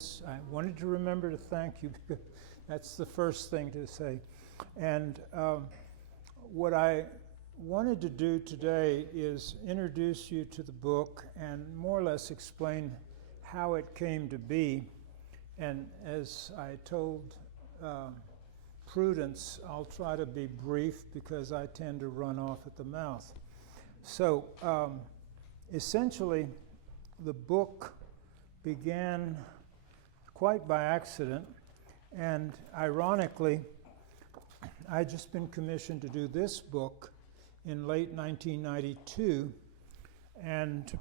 I wanted to remember to thank you. That's the first thing to say. And what I wanted to do today is introduce you to the book and more or less explain how it came to be. And as I told Prudence, I'll try to be brief because I tend to run off at the mouth. So essentially, the book began quite by accident, and ironically, I'd just been commissioned to do this book in late 1992, and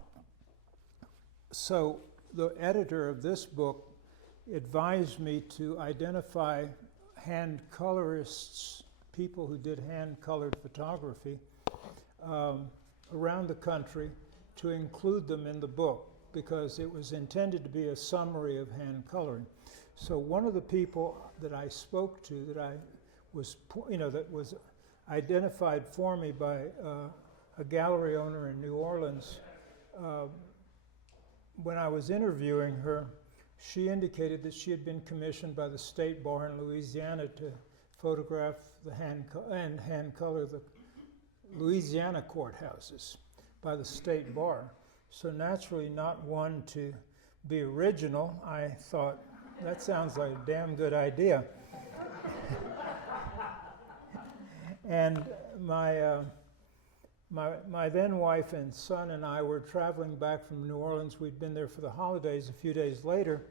so the editor of this book advised me to identify hand colorists, people who did hand-colored photography around the country, to include them in the book, because it was intended to be a summary of hand coloring. So one of the people that I spoke to, that was identified for me by a gallery owner in New Orleans, when I was interviewing her, she indicated that she had been commissioned by the State Bar in Louisiana to photograph hand color the Louisiana courthouses by the State Bar. So naturally, not one to be original, I thought, that sounds like a damn good idea. And my then wife and son and I were traveling back from New Orleans. We'd been there for the holidays a few days later,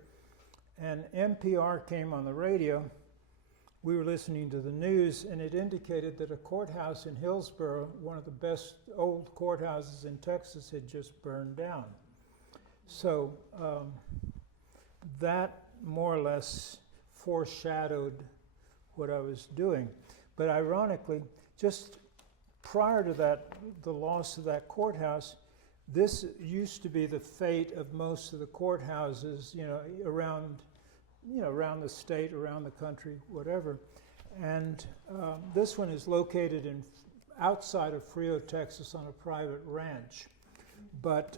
and NPR came on the radio. We were listening to the news, and it indicated that a courthouse in Hillsborough, one of the best old courthouses in Texas, had just burned down. So that more or less foreshadowed what I was doing. But ironically, just prior to that, the loss of that courthouse, this used to be the fate of most of the courthouses, around the state, around the country, whatever. And this one is located outside of Frio, Texas, on a private ranch. But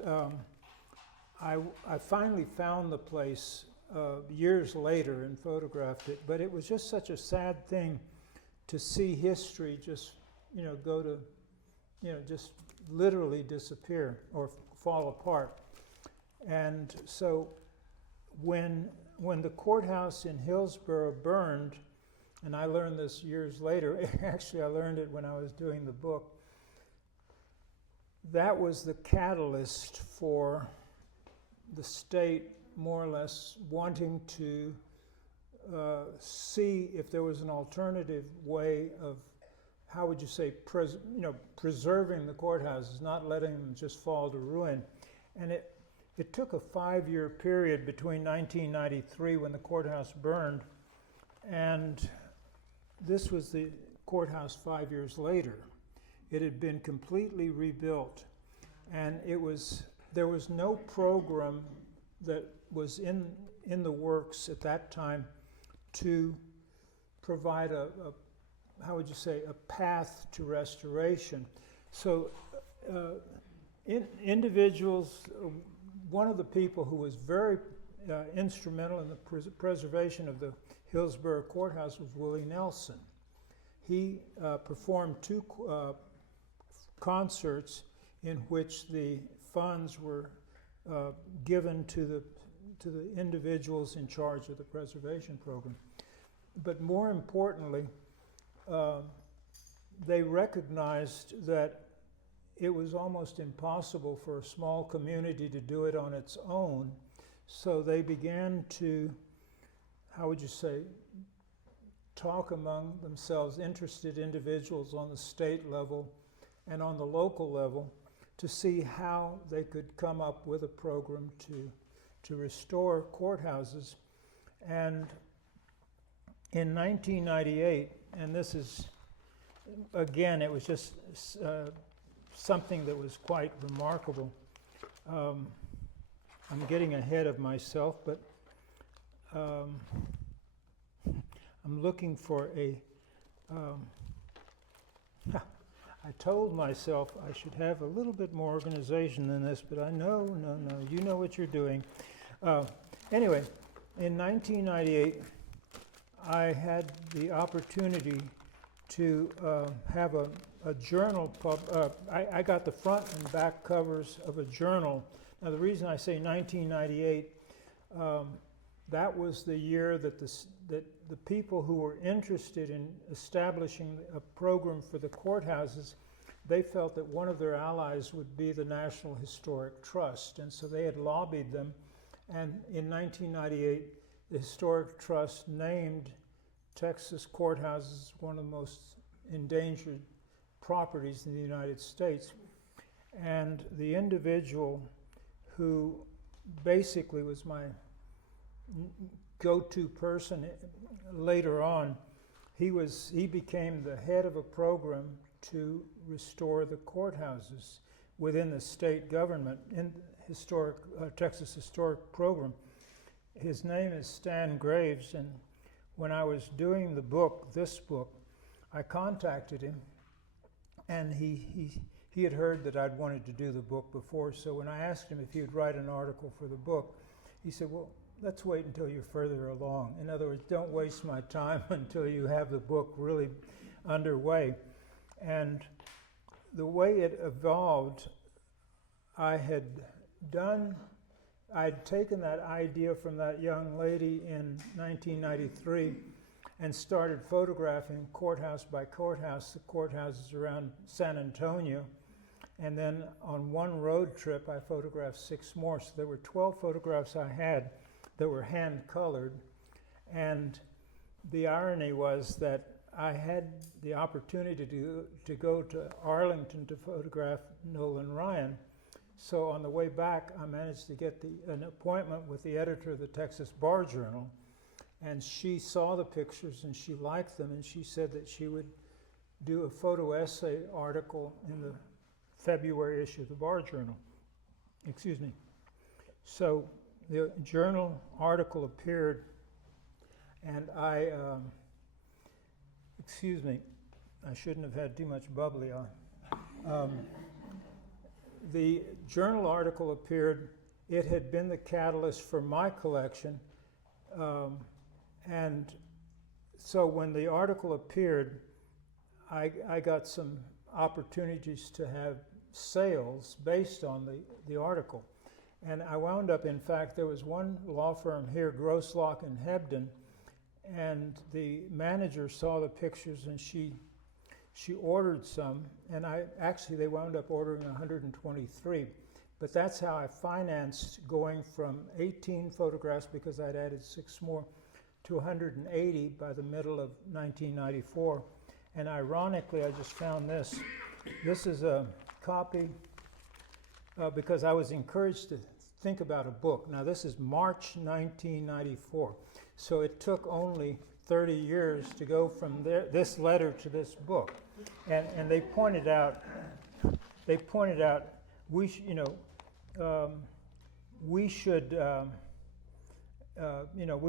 I finally found the place years later and photographed it. But it was just such a sad thing to see history just, go to, just literally disappear or fall apart. And so when the courthouse in Hillsborough burned, and I learned this years later, actually I learned it when I was doing the book, that was the catalyst for the state more or less wanting to see if there was an alternative way of, how would you say, preserving the courthouses, not letting them just fall to ruin. And it took a 5-year period between 1993, when the courthouse burned, and this was the courthouse 5 years later. It had been completely rebuilt, and there was no program that was in the works at that time to provide a path to restoration. So individuals, one of the people who was very instrumental in the preservation of the Hillsborough Courthouse was Willie Nelson. He performed 2 concerts in which the funds were given to the individuals in charge of the preservation program. But more importantly, they recognized that it was almost impossible for a small community to do it on its own. So they began to, talk among themselves, interested individuals on the state level and on the local level, to see how they could come up with a program to restore courthouses. And in 1998, and this is, again, it was just something that was quite remarkable. I'm getting ahead of myself, but I'm looking for I told myself I should have a little bit more organization than this, but no, you know what you're doing. Anyway, in 1998, I had the opportunity to have a journal. I got the front and back covers of a journal. Now, the reason I say 1998, that was the year that the people who were interested in establishing a program for the courthouses, they felt that one of their allies would be the National Historic Trust, and so they had lobbied them. And in 1998, the Historic Trust named Texas Courthouses one of the most endangered properties in the United States. And the individual who basically was my go-to person later on, he became the head of a program to restore the courthouses within the state government in historic Texas Historic Program. His name is Stan Graves, and when I was doing this book, I contacted him, and he had heard that I'd wanted to do the book before, so when I asked him if he would write an article for the book, he said, well, let's wait until you're further along. In other words, don't waste my time until you have the book really underway. And the way it evolved, I'd taken that idea from that young lady in 1993 and started photographing courthouse by courthouse, the courthouses around San Antonio. And then on one road trip, I photographed 6 more. So there were 12 photographs I had that were hand-colored. And the irony was that I had the opportunity to go to Arlington to photograph Nolan Ryan. So on the way back, I managed to get an appointment with the editor of the Texas Bar Journal. And she saw the pictures and she liked them, and she said that she would do a photo essay article in the February issue of the Bar Journal. Excuse me. So the journal article appeared, and I shouldn't have had too much bubbly on. The journal article appeared. It had been the catalyst for my collection. And so when the article appeared, I got some opportunities to have sales based on the article. And I wound up, in fact, there was one law firm here, Grosslock and Hebden, and the manager saw the pictures and she ordered some, and they wound up ordering 123. But that's how I financed going from 18 photographs, because I'd added 6 more, to 180 by the middle of 1994. And ironically, I just found this. This is a copy, because I was encouraged to think about a book. Now, this is March 1994. So it took only 30 years to go from this letter to this book. And they pointed out we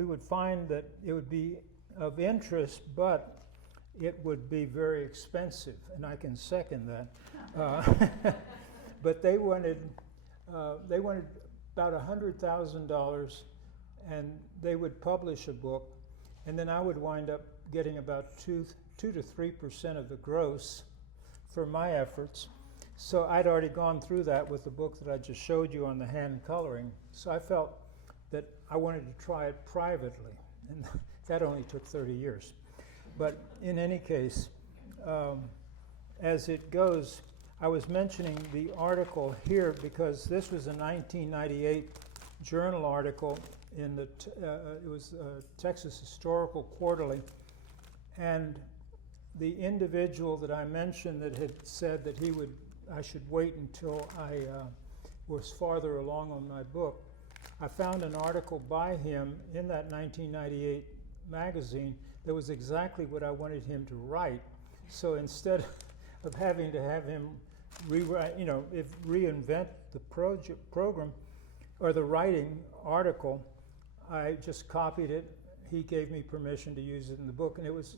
would find that it would be of interest, but it would be very expensive, and I can second that. But they wanted about $100,000, and they would publish a book, and then I would wind up getting about 2 to 3% of the gross for my efforts. So I'd already gone through that with the book that I just showed you on the hand coloring. So I felt that I wanted to try it privately, and that only took 30 years. But in any case, as it goes, I was mentioning the article here because this was a 1998 journal article in it was Texas Historical Quarterly, and the individual that I mentioned that had said that I should wait until I was farther along on my book, I found an article by him in that 1998 magazine that was exactly what I wanted him to write. So instead of having to have him reinvent the program or the writing article, I just copied it. He gave me permission to use it in the book, and it was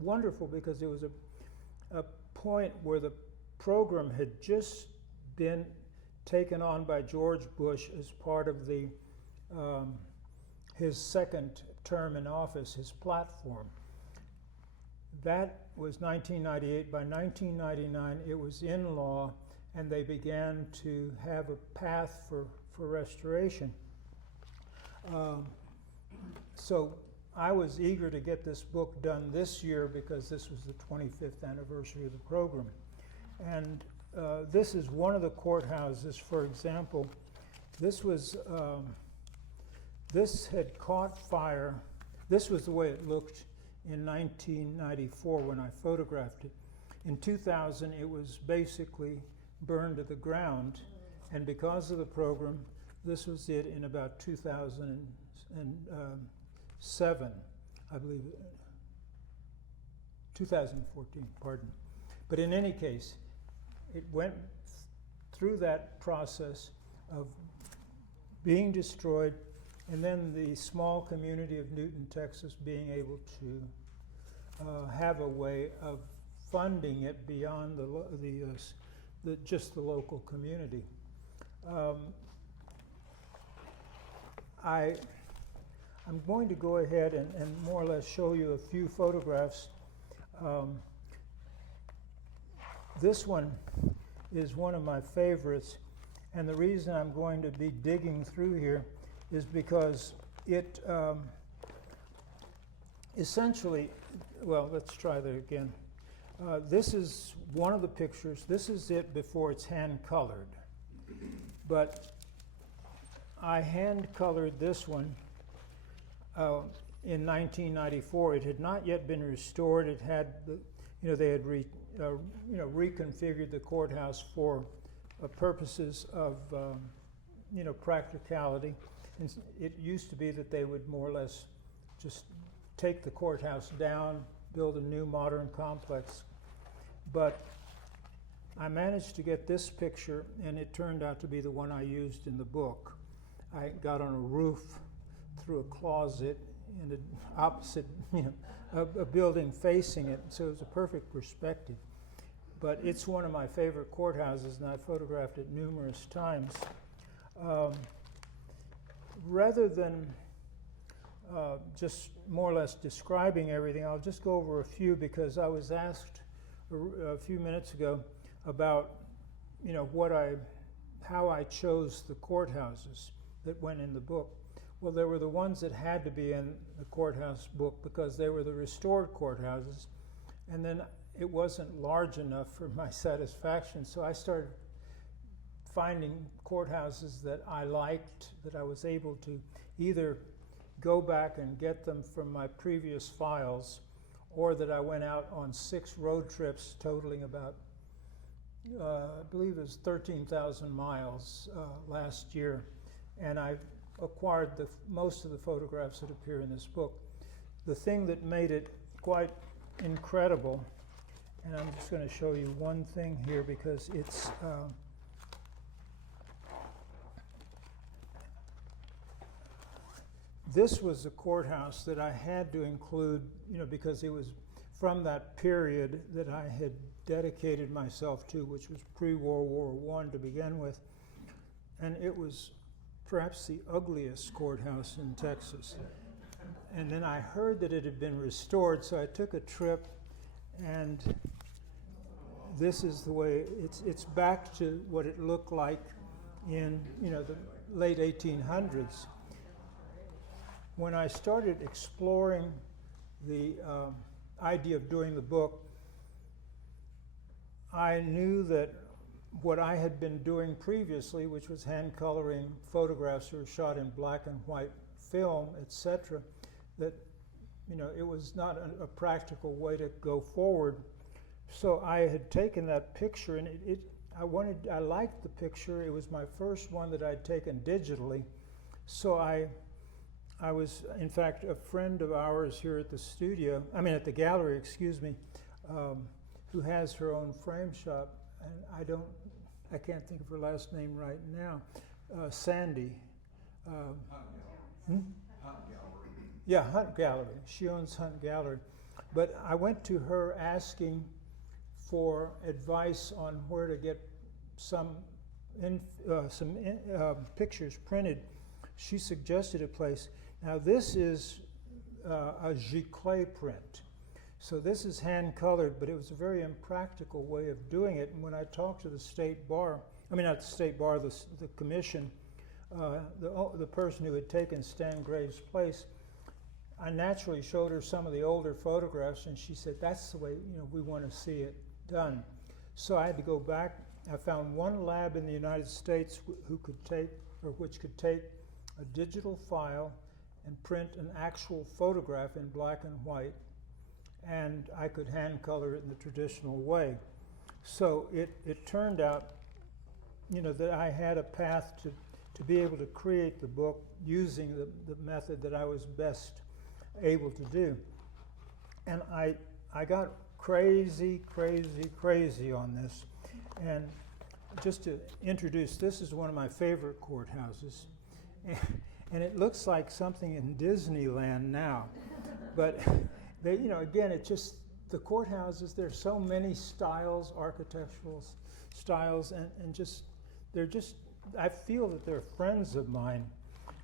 wonderful because it was a point where the program had just been taken on by George Bush as part of the his second term in office, his platform. That was 1998. By 1999, it was in law, and they began to have a path for restoration. So I was eager to get this book done this year because this was the 25th anniversary of the program. And this is one of the courthouses, for example. This had caught fire. This was the way it looked in 1994 when I photographed it. In 2000, it was basically burned to the ground. And because of the program, this was it in about 2007, I believe, 2014, pardon. But in any case, it went through that process of being destroyed, and then the small community of Newton, Texas, being able to have a way of funding it beyond just the local community. I'm going to go ahead and more or less show you a few photographs. This one is one of my favorites, and the reason I'm going to be digging through here is because it essentially, well, let's try that again. This is one of the pictures. This is it before it's hand-colored. But I hand-colored this one in 1994. It had not yet been restored. It had, they had reconfigured the courthouse for purposes of, practicality. And it used to be that they would more or less just take the courthouse down, build a new modern complex. But I managed to get this picture, and it turned out to be the one I used in the book. I got on a roof through a closet in the opposite, a building facing it, so it was a perfect perspective. But it's one of my favorite courthouses, and I photographed it numerous times. Rather than just more or less describing everything, I'll just go over a few, because I was asked a few minutes ago about, how I chose the courthouses that went in the book. Well, there were the ones that had to be in the courthouse book because they were the restored courthouses, and then it wasn't large enough for my satisfaction, so I started finding courthouses that I liked, that I was able to either go back and get them from my previous files, or that I went out on 6 road trips totaling about, I believe it was 13,000 miles last year, and I acquired most of the photographs that appear in this book. The thing that made it quite incredible, and I'm just going to show you one thing here because it's this was a courthouse that I had to include, because it was from that period that I had dedicated myself to, which was pre-World War I to begin with, and it was perhaps the ugliest courthouse in Texas. And then I heard that it had been restored, so I took a trip, and this is the way it's back to what it looked like in the late 1800s. When I started exploring the idea of doing the book, I knew that what I had been doing previously, which was hand coloring photographs that were shot in black and white film, etc., that it was not a practical way to go forward. So I had taken that picture, and I liked the picture. It was my first one that I'd taken digitally. So I was, in fact, a friend of ours here at the gallery, excuse me, who has her own frame shop, and I can't think of her last name right now, Sandy. Hunt Gallery. Yeah, Hunt Gallery. She owns Hunt Gallery. But I went to her asking for advice on where to get some pictures printed. she suggested a place. Now this is a giclée print. So this is hand colored, but it was a very impractical way of doing it. And when I talked to the state bar, I mean not the state bar, the commission, the person who had taken Stan Graves' place, I naturally showed her some of the older photographs, and she said, that's the way we want to see it done. So I had to go back. I found one lab in the United States which could take a digital file and print an actual photograph in black and white, and I could hand color it in the traditional way. So it turned out, that I had a path to be able to create the book using the method that I was best able to do. And I got crazy on this. And just to introduce, this is one of my favorite courthouses. And it looks like something in Disneyland now. But they, again, it just, the courthouses, there's so many styles, architectural styles, and I feel that they're friends of mine.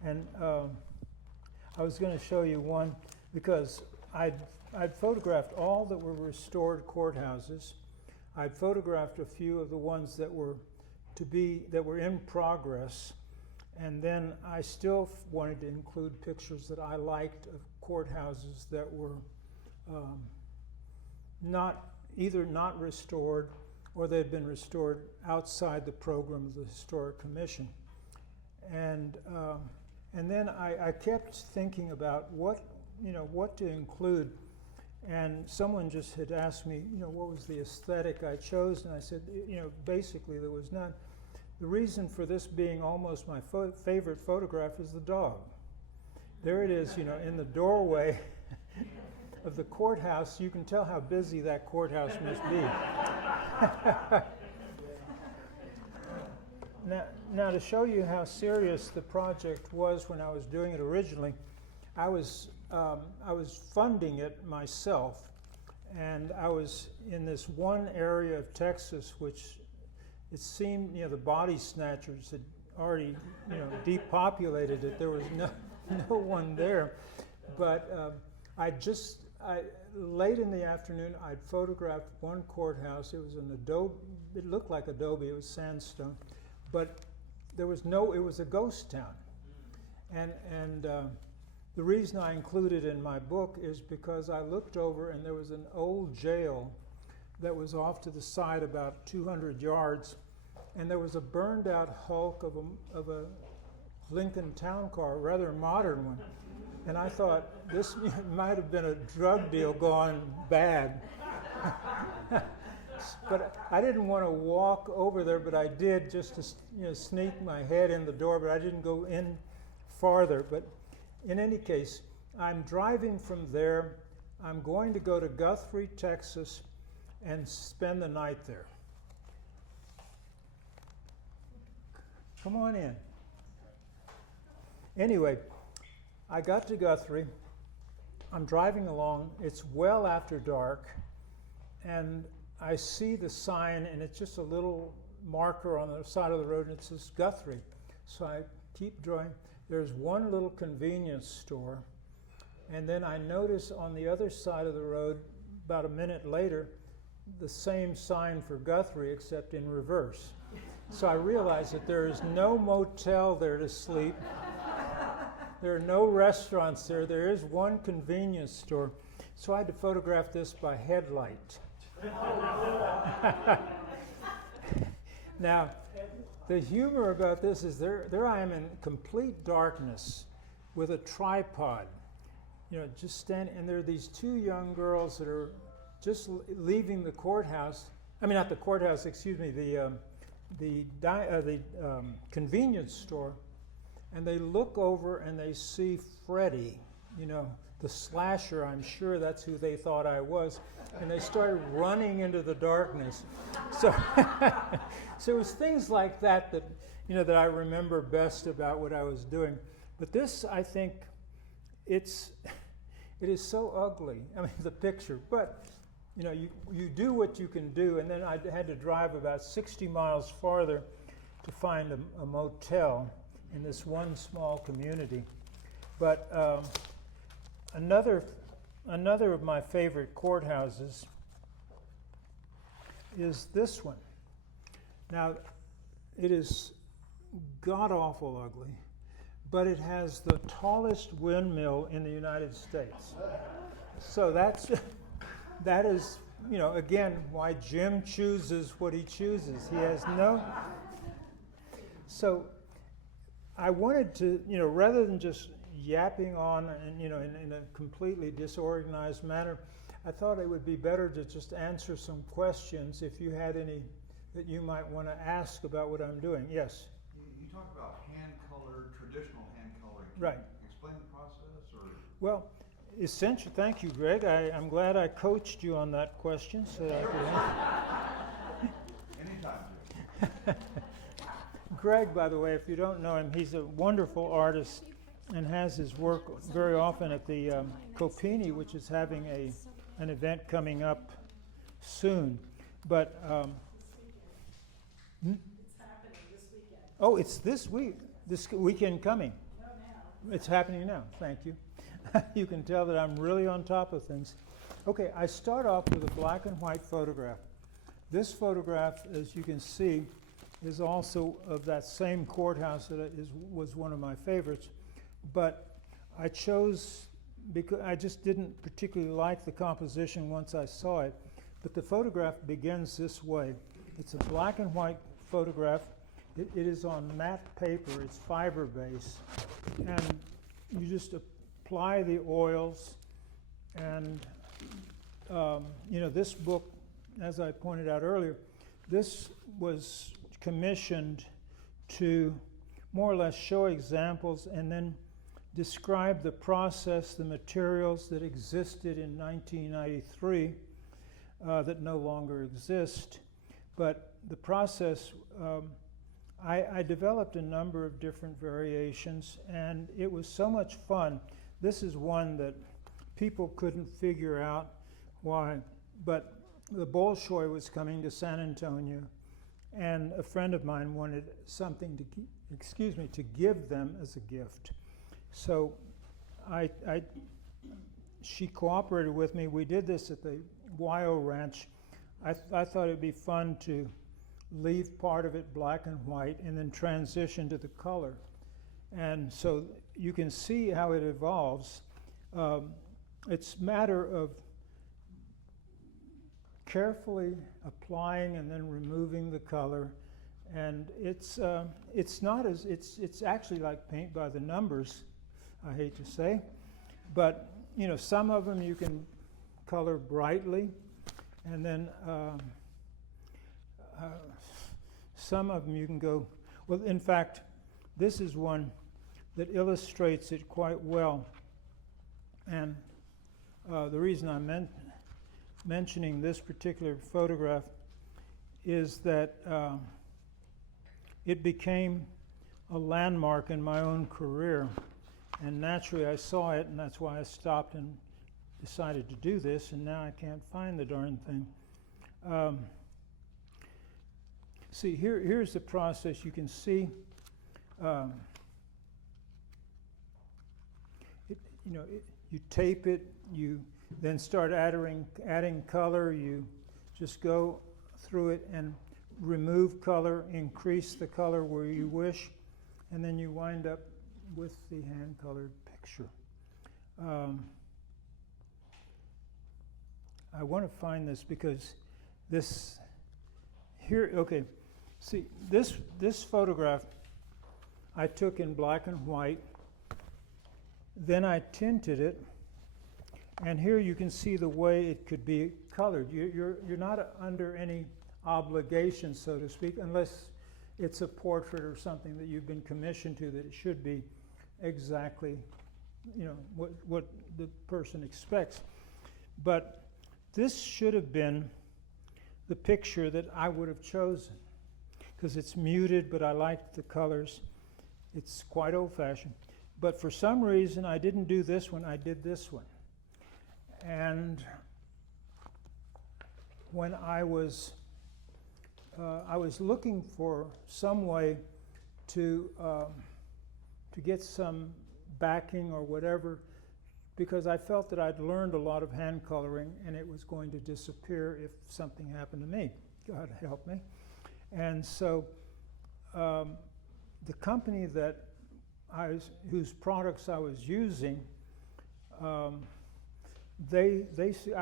And I was going to show you one because I'd photographed all that were restored courthouses. I'd photographed a few of the ones that were in progress, and then I still wanted to include pictures that I liked of courthouses that were either not restored or they'd been restored outside the program of the Historic Commission. And then I kept thinking about what to include. And someone just had asked me, what was the aesthetic I chose, and I said, basically there was none. The reason for this being almost my favorite photograph is the dog. There it is, in the doorway of the courthouse. You can tell how busy that courthouse must be. Now, to show you how serious the project was when I was doing it originally, I was funding it myself, and I was in this one area of Texas which it seemed the body snatchers had already depopulated it. There was no one there, but late in the afternoon I'd photographed one courthouse. It was an adobe. It looked like adobe. It was sandstone, but it was a ghost town, and the reason I included it in my book is because I looked over and there was an old jail that was off to the side about 200 yards, and there was a burned out hulk of a Lincoln Town Car, a rather modern one. And I thought this might have been a drug deal gone bad. But I didn't want to walk over there, but I did just to sneak my head in the door, but I didn't go in farther. But in any case, I'm driving from there. I'm going to go to Guthrie, Texas, and spend the night there. Come on in. Anyway, I got to Guthrie. I'm driving along. It's well after dark, and I see the sign, and it's just a little marker on the side of the road, and it says Guthrie. So I keep driving. There's one little convenience store, and then I notice on the other side of the road, about a minute later, the same sign for Guthrie, except in reverse. So I realize that there is no motel there to sleep. There are no restaurants there. There is one convenience store. So I had to photograph this by headlight. Now, the humor about this is there I am in complete darkness with a tripod, just standing, and there are these two young girls that are just leaving the courthouse. I mean, not the courthouse, excuse me, the convenience store, and they look over and they see Freddie, the slasher. I'm sure that's who they thought I was, and they started running into the darkness. So, so it was things like that that I remember best about what I was doing. But this, I think, it is so ugly. I mean, the picture, but you do what you can do. And then I had to drive about 60 miles farther to find a motel. in this one small community. But another of my favorite courthouses is this one. Now, it is god-awful ugly, but it has the tallest windmill in the United States. So that is, you know, again, why Jim chooses what he chooses. He has no... So I wanted to, you know, rather than just yapping on and, you know, in a completely disorganized manner, I thought it would be better to just answer some questions if you had any that you might want to ask about what I'm doing. Yes? You talk about hand-colored, traditional hand coloring. Can Right. you explain the process? Or? Well, essentially, thank you, Greg. I'm glad I coached you on that question. So that I could Anytime, Greg, by the way, if you don't know him, he's a wonderful artist and has his work very often at the Copini, which is having an event coming up soon. But It's happening this weekend. oh, it's this weekend coming. No, now. It's happening now. Thank you. You can tell that I'm really on top of things. Okay, I start off with a black and white photograph. This photograph, as you can see, is also of that same courthouse that was one of my favorites. But I chose, because I just didn't particularly like the composition once I saw it. But the photograph begins this way. It's a black and white photograph. It is on matte paper. It's fiber-based. And you just apply the oils. And, you know, this book, as I pointed out earlier, this was commissioned to more or less show examples and then describe the process, the materials that existed in 1993 that no longer exist. But the process, I developed a number of different variations, and it was so much fun. This is one that people couldn't figure out why, but the Bolshoi was coming to San Antonio, and a friend of mine wanted something to give them as a gift. So she cooperated with me. We did this at the Wyo Ranch. I thought it'd be fun to leave part of it black and white and then transition to the color. And so you can see how it evolves. It's a matter of carefully applying and then removing the color, and it's actually like paint by the numbers, I hate to say, but you know, some of them you can color brightly, and then some of them you can go, well, in fact, this is one that illustrates it quite well, and the reason I'm mentioning this particular photograph is that it became a landmark in my own career, and naturally I saw it, and that's why I stopped and decided to do this, and now I can't find the darn thing. See, here's the process. You can see you tape it, you then start adding color. You just go through it and remove color, increase the color where you wish, and then you wind up with the hand-colored picture. I want to find this because this here, okay, see, this photograph I took in black and white, then I tinted it, and here you can see the way it could be colored. You're not under any obligation, so to speak, unless it's a portrait or something that you've been commissioned to, that it should be exactly, you know, what the person expects. But this should have been the picture that I would have chosen, because it's muted, but I liked the colors. It's quite old-fashioned. But for some reason, I didn't do this one, I did this one. And when I was looking for some way to to get some backing or whatever, because I felt that I'd learned a lot of hand coloring and it was going to disappear if something happened to me. God help me. And so the company that whose products I was using, I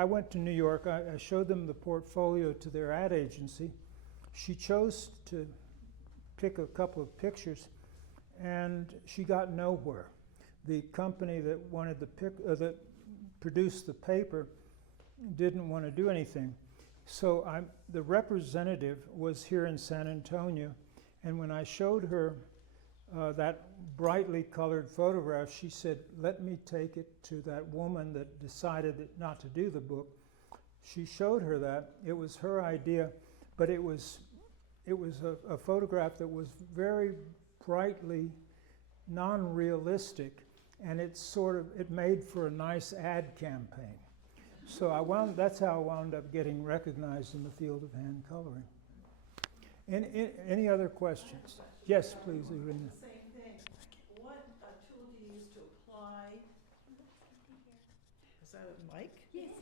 went to New York. I showed them the portfolio to their ad agency. She chose to pick a couple of pictures, and she got nowhere. The company that wanted that produced the paper didn't want to do anything. So the representative was here in San Antonio, and when I showed her that brightly colored photograph, she said, "Let me take it to that woman that decided not to do the book." She showed her that. It was her idea, but it was a photograph that was very brightly non-realistic, and it made for a nice ad campaign. So that's how I wound up getting recognized in the field of hand coloring. Any other questions? Yes, please, Irina. The same thing. What tool do you use to apply? Is that a mic? Yes,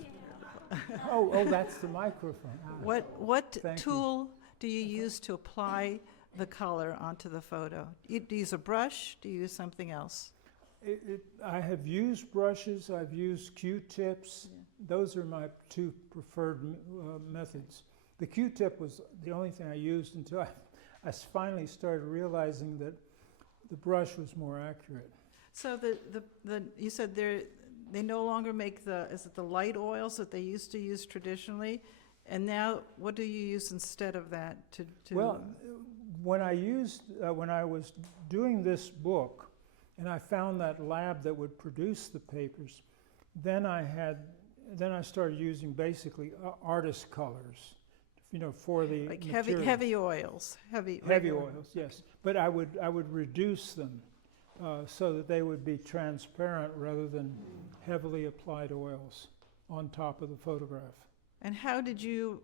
yeah. Oh, that's the microphone. What Thank you. tool do you use to apply the color onto the photo? Do you use a brush? Do you use something else? I have used brushes. I've used Q-tips. Those are my two preferred methods. The Q-tip was the only thing I used until I finally started realizing that the brush was more accurate. So you said they no longer make is it the light oils that they used to use traditionally? And now what do you use instead of that to Well, when I was doing this book, and I found that lab that would produce the papers, then I started using basically artist colors, for the like material. heavy oils, Heavy regular- oils, yes. But I would reduce them so that they would be transparent rather than heavily applied oils on top of the photograph. And how did you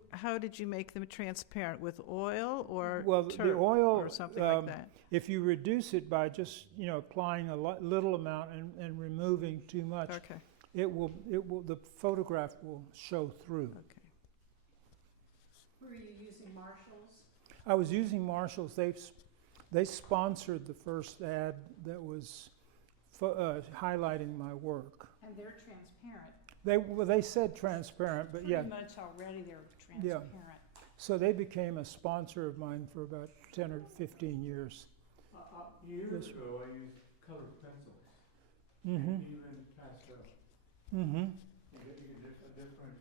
make them transparent, with oil or Well, turp the oil, or something like that? if you reduce it by just applying a little amount and removing too much, Okay. the photograph will show through. Okay. Were you using Marshalls? I was using Marshalls. They sponsored the first ad that was highlighting my work. And they're transparent. They said transparent, but yeah. Pretty much already they're transparent. So they became a sponsor of mine for about 10 or 15 years. Years Yes. ago, I used colored pencils, Mm-hmm. and even pastel. Mm-hmm. You get a different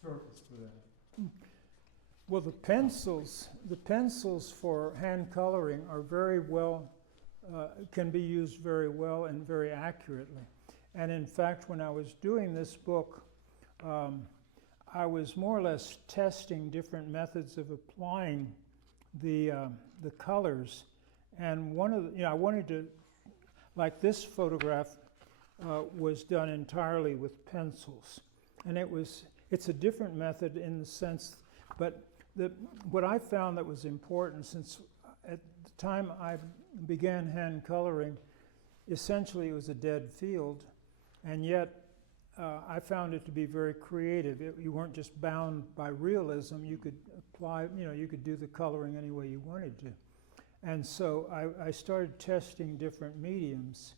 surface for that. Well, the pencils for hand coloring are very well, can be used very well and very accurately. And in fact, when I was doing this book, I was more or less testing different methods of applying the colors. And one of I wanted to, like this photograph was done entirely with pencils, and it's a different method in the sense, but what I found that was important, since at the time I began hand coloring, essentially it was a dead field, and yet I found it to be very creative. You weren't just bound by realism. You could apply, you could do the coloring any way you wanted to. And so I started testing different mediums,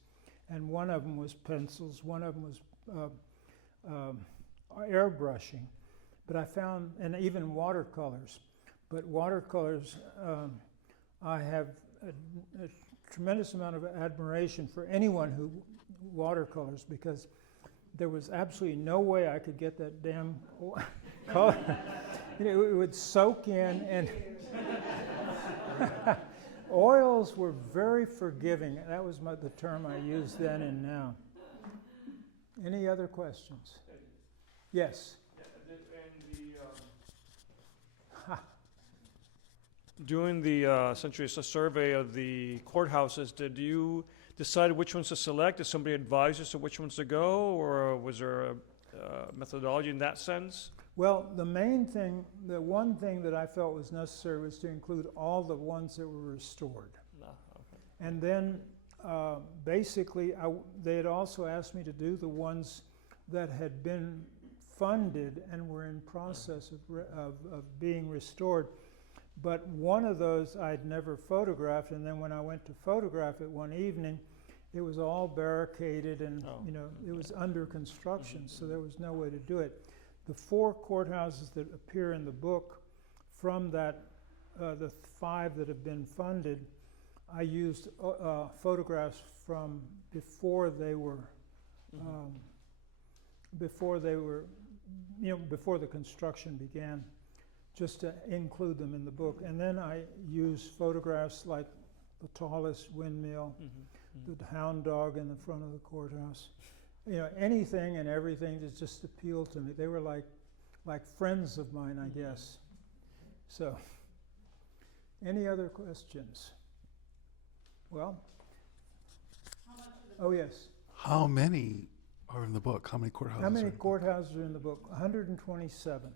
and one of them was pencils, one of them was airbrushing. But I found, and even watercolors. But watercolors, I have a tremendous amount of admiration for anyone who watercolors, because there was absolutely no way I could get that damn color. It would soak in, and oils were very forgiving. That was the term I used then and now. Any other questions? Yes. During the essentially a survey of the courthouses, did you decide which ones to select? Did somebody advise us of which ones to go, or was there a methodology in that sense? Well, the one thing that I felt was necessary was to include all the ones that were restored. No. Okay. And then basically they had also asked me to do the ones that had been funded and were in process of being restored. But one of those I'd never photographed, and then when I went to photograph it one evening, it was all barricaded and it was under construction, so there was no way to do it. The 4 courthouses that appear in the book from that, the 5 that have been funded, I used photographs from before they were, before the construction began, just to include them in the book. And then I used photographs like the tallest windmill, the hound dog in the front of the courthouse. Anything and everything that just appealed to me. They were like friends of mine, I guess. So, any other questions? Well, oh yes. How many are in the book? How many courthouses? How many are in the book? courthouses are in the book? 127.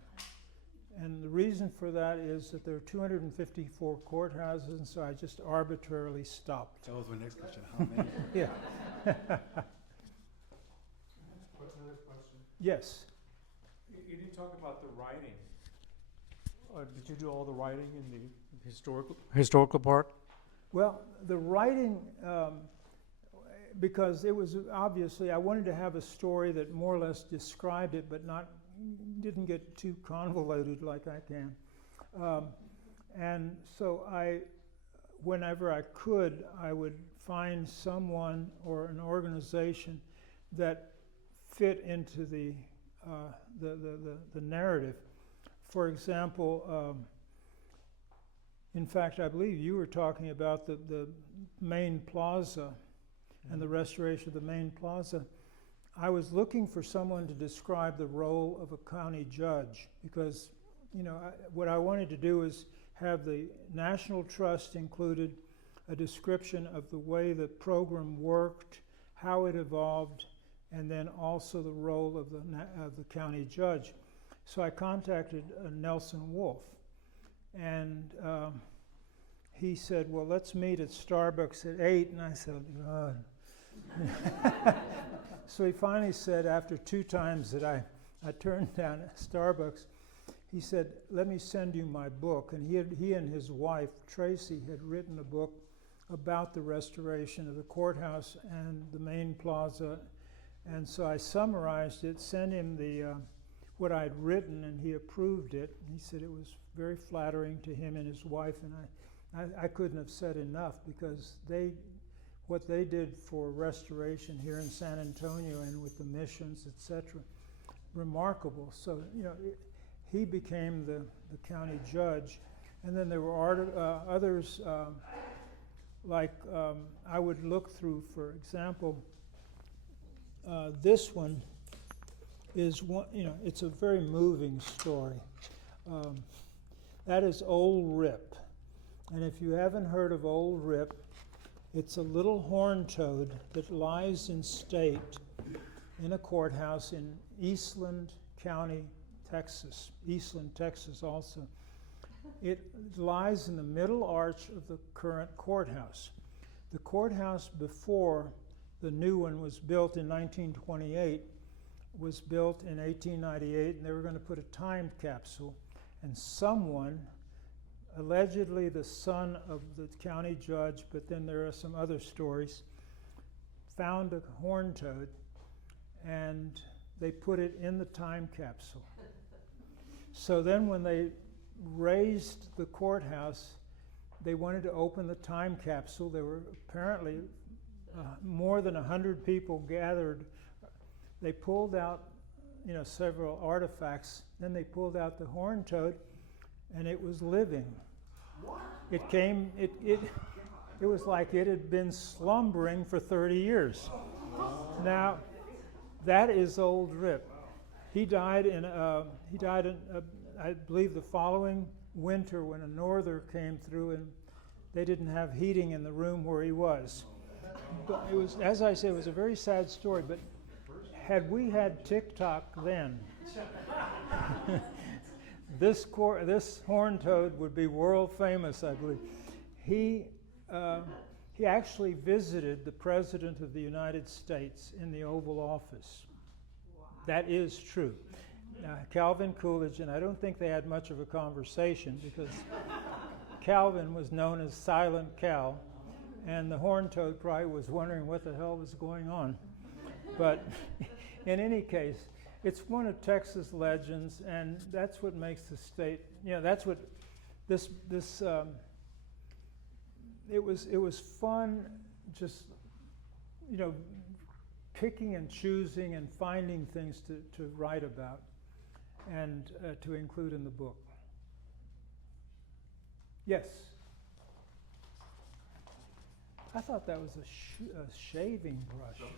And the reason for that is that there are 254 courthouses, and so I just arbitrarily stopped. That was my next question. How many? Yeah. Another question. Yes. You didn't talk about the writing. Did you do all the writing in the historical part? Well, the writing, because it was obviously, I wanted to have a story that more or less described it, but didn't get too convoluted like I can. And so whenever I could, I would find someone or an organization that fit into the narrative. For example, in fact, I believe you were talking about the main plaza and the restoration of the main plaza. I was looking for someone to describe the role of a county judge because, what I wanted to do is have the National Trust included, a description of the way the program worked, how it evolved, and then also the role of the county judge. So I contacted Nelson Wolf, and he said, well, let's meet at Starbucks at 8, and I said, God. So he finally said, after 2 times that I turned down Starbucks, he said, let me send you my book. And he and his wife, Tracy, had written a book about the restoration of the courthouse and the main plaza. And so I summarized it, sent him what I'd written, and he approved it. He said it was very flattering to him and his wife, and I couldn't have said enough because what they did for restoration here in San Antonio and with the missions, etc., remarkable. So, he became the county judge. And then there were others, I would look through, for example, this one is one, it's a very moving story. That is Old Rip. And if you haven't heard of Old Rip, it's a little horned toad that lies in state in a courthouse in Eastland County, Texas. Eastland, Texas also. It lies in the middle arch of the current courthouse. The courthouse before the new one was built in 1928 was built in 1898, and they were going to put a time capsule, and someone, allegedly the son of the county judge, but then there are some other stories, found a horned toad, and they put it in the time capsule. So then when they raised the courthouse, they wanted to open the time capsule. There were apparently more than 100 people gathered. They pulled out, several artifacts. Then they pulled out the horned toad, and it was living. It came. It was like it had been slumbering for 30 years. Now, that is Old Rip. He died in I believe the following winter when a norther came through, and they didn't have heating in the room where he was. But it was, as I said, it was a very sad story. But had we had TikTok then, this horned toad would be world famous, I believe. He actually visited the President of the United States in the Oval Office. That is true. Calvin Coolidge, and I don't think they had much of a conversation because Calvin was known as Silent Cal, and the horned toad probably was wondering what the hell was going on. But in any case, it's one of Texas legends, and that's what makes the state, that's what it was fun just, picking and choosing and finding things to write about and to include in the book. Yes? I thought that was a shaving brush.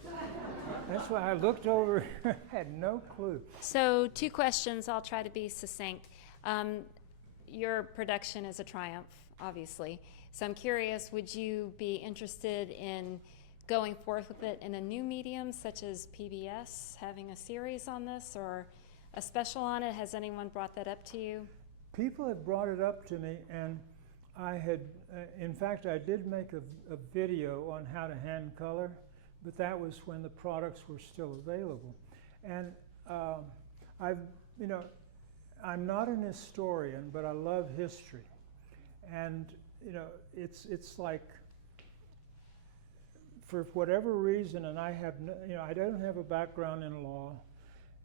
That's why I looked over, had no clue. So 2 questions, I'll try to be succinct. Your production is a triumph, obviously. So I'm curious, would you be interested in going forth with it in a new medium, such as PBS, having a series on this, or a special on it? Has anyone brought that up to you? People have brought it up to me, and I had, in fact, I did make a video on how to hand color, but that was when the products were still available. And I'm not an historian, but I love history. And, it's like, for whatever reason, and I have, I don't have a background in law,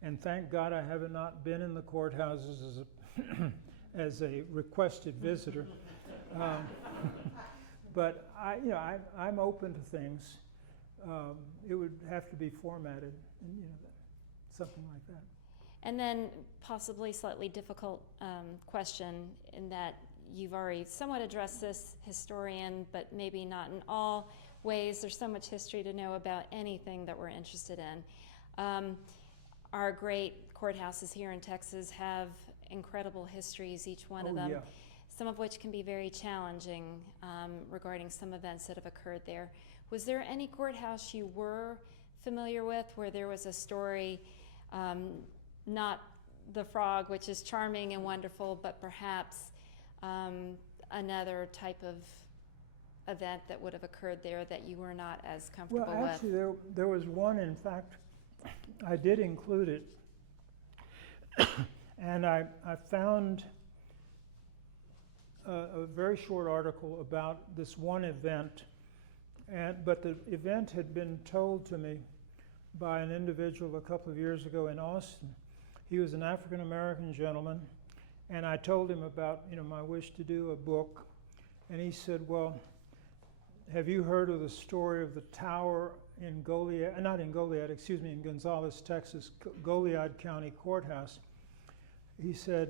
and thank God I have not been in the courthouses as a requested visitor. But I'm open to things. It would have to be formatted, and something like that. And then possibly slightly difficult question in that you've already somewhat addressed this, historian, but maybe not in all ways. There's so much history to know about anything that we're interested in. Our great courthouses here in Texas have incredible histories, each one of them. Yeah. Some of which can be very challenging regarding some events that have occurred there. Was there any courthouse you were familiar with where there was a story, not the frog, which is charming and wonderful, but perhaps another type of event that would have occurred there that you were not as comfortable Well, actually, there was one, in fact, I did include it, and I found a very short article about this one event, but the event had been told to me by an individual a couple of years ago in Austin. He was an African-American gentleman, and I told him about my wish to do a book, and he said, well, have you heard of the story of the tower in in Gonzales, Texas, Goliad County Courthouse? He said,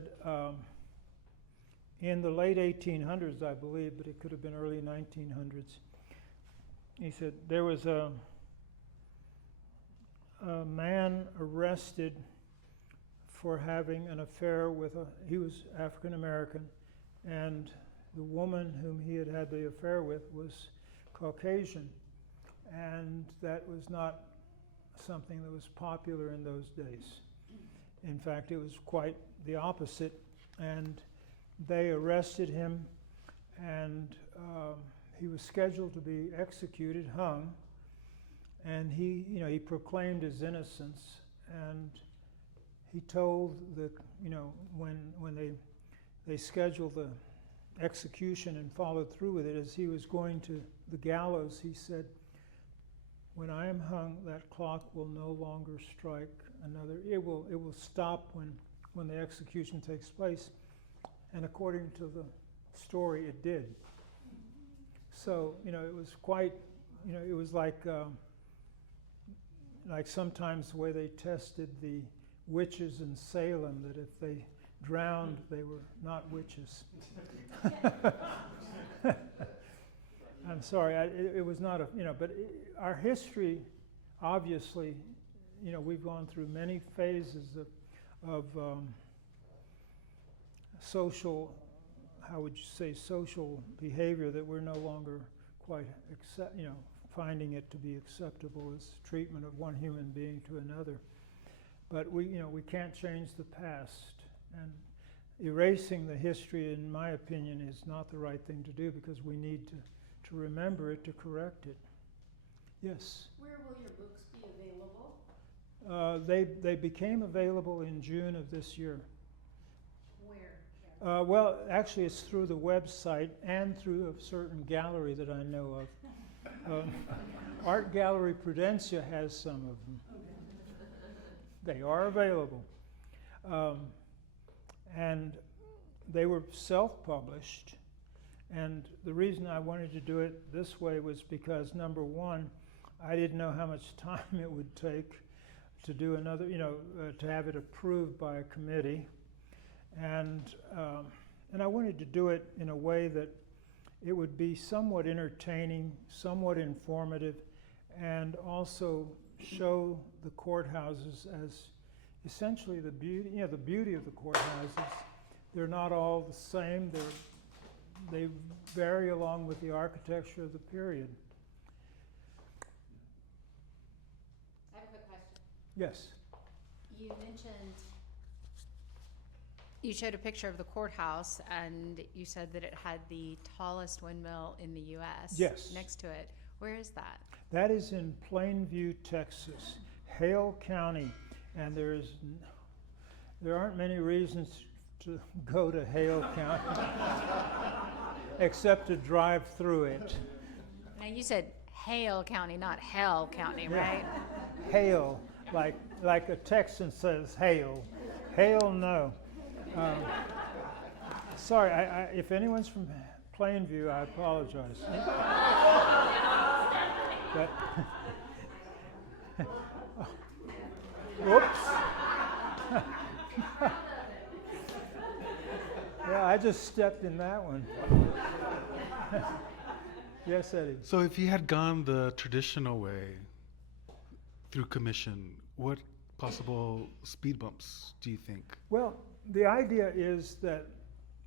in the late 1800s, I believe, but it could have been early 1900s. He said there was a man arrested for having an affair with he was African American, and the woman whom he had the affair with was Caucasian, and that was not something that was popular in those days. In fact, it was quite the opposite, and they arrested him, and he was scheduled to be executed, hung, and he proclaimed his innocence, and he told when they scheduled the execution and followed through with it, as he was going to the gallows, he said, when I am hung, that clock will no longer strike another. It will stop when the execution takes place. And according to the story, it did. So, it was quite, it was like sometimes the way they tested the witches in Salem, that if they drowned, they were not witches. I'm sorry, it was not but our history, obviously, we've gone through many phases of social, how would you say, social behavior that we're no longer quite finding it to be acceptable as treatment of one human being to another. But we can't change the past, and erasing the history, in my opinion, is not the right thing to do, because we need to to remember it, to correct it. Yes. Where will your books be available? They became available in June of this year. Where? Well, actually, it's through the website and through a certain gallery that I know of. Art Gallery Prudencia has some of them. They are available. And they were self-published. And the reason I wanted to do it this way was because, number one, I didn't know how much time it would take to do another, to have it approved by a committee. And I wanted to do it in a way that it would be somewhat entertaining, somewhat informative, and also show the courthouses as essentially the beauty of the courthouses. They're not all the same. They vary along with the architecture of the period. I have a quick question. Yes. You mentioned, you showed a picture of the courthouse and you said that it had the tallest windmill in the U.S. Yes. Next to it. Where is that? That is in Plainview, Texas, Hale County, and there aren't many reasons to go to Hale County except to drive through it. Now you said Hale County, not Hell County, right? Hale, like a Texan says hail. Hail, no. Sorry, if anyone's from Plainview, I apologize. But whoops. Yeah, I just stepped in that one. Yes, Eddie. So if you had gone the traditional way through commission, what possible speed bumps do you think? Well, the idea is that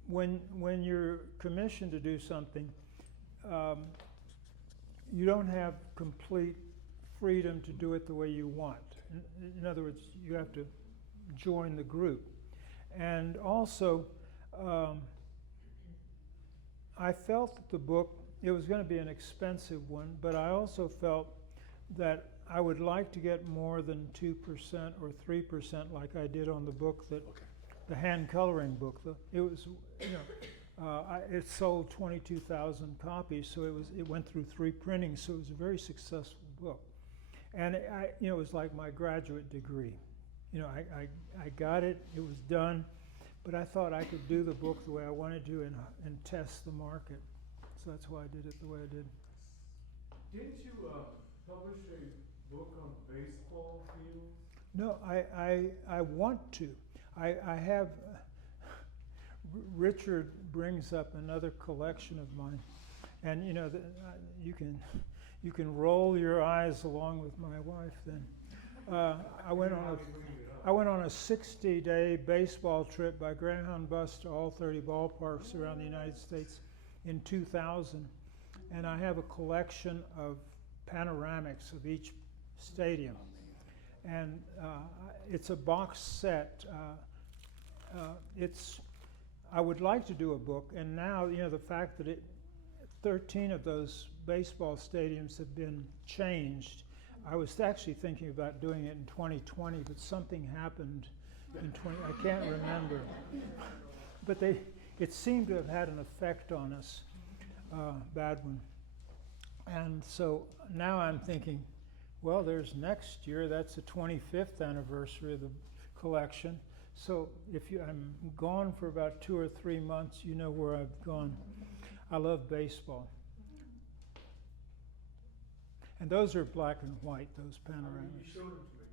when you're commissioned to do something, you don't have complete freedom to do it the way you want. In other words, you have to join the group. And also, I felt that the book, it was going to be an expensive one, but I also felt that I would like to get more than 2% or 3% like I did on the book that, the hand coloring book. It was, it sold 22,000 copies, so it went through 3 printings, so it was a very successful book. And it was like my graduate degree. I got it, it was done, but I thought I could do the book the way I wanted to and test the market. So that's why I did it the way I did. Didn't you publish a book on baseball fields? No, I want to. I have, Richard brings up another collection of mine, and you can roll your eyes along with my wife then. I went on a 60-day baseball trip by Greyhound bus to all 30 ballparks around the United States in 2000, and I have a collection of panoramics of each stadium, and it's a box set. I would like to do a book, and now the fact that 13 of those baseball stadiums have been changed. I was actually thinking about doing it in 2020, but something happened in I can't remember. But it seemed to have had an effect on us, bad one. And so now I'm thinking, well, there's next year, that's the 25th anniversary of the collection. So I'm gone for about 2 or 3 months, you know where I've gone. I love baseball. And those are black and white, those panoramics. You showed them to me.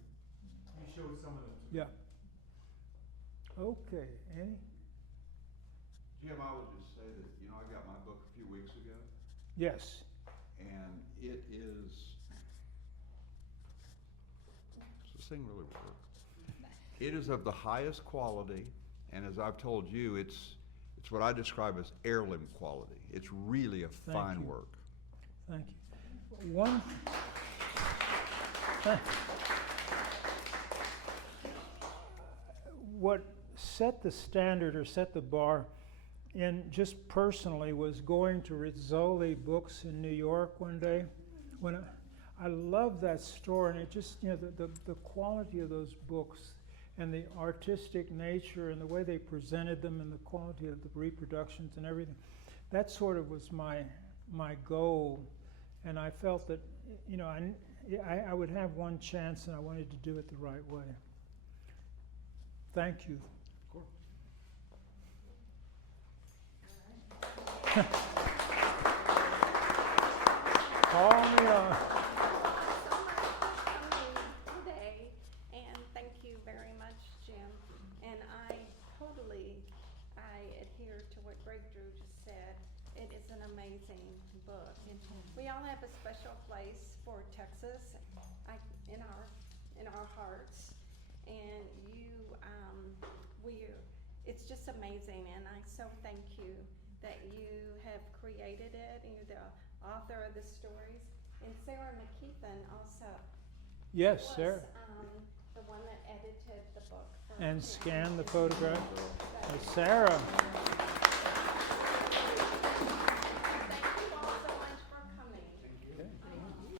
You showed some of them to me. Yeah. Okay, Annie? Jim, I would just say that, I got my book a few weeks ago, Yes. and it is, does this thing really work? It is of the highest quality, and as I've told you, it's what I describe as heirloom quality. It's really a fine you. work. Thank you. What set the standard or set the bar and just personally was going to Rizzoli Books in New York one day when I love that store, and it just, the quality of those books and the artistic nature and the way they presented them and the quality of the reproductions and everything, that sort of was my goal. And I felt that, I would have one chance, and I wanted to do it the right way. Thank you. Call me on. Today, and thank you very much, Jim. And I adhere to what Greg Drew just said. It is an amazing book. And we all have a special place for Texas in our hearts. And it's just amazing. And I so thank you that you have created it, and you're the author of the stories. And Sarah McKeithen also Yes, was Sarah. the one that edited the book. And scanned the photograph. Sarah.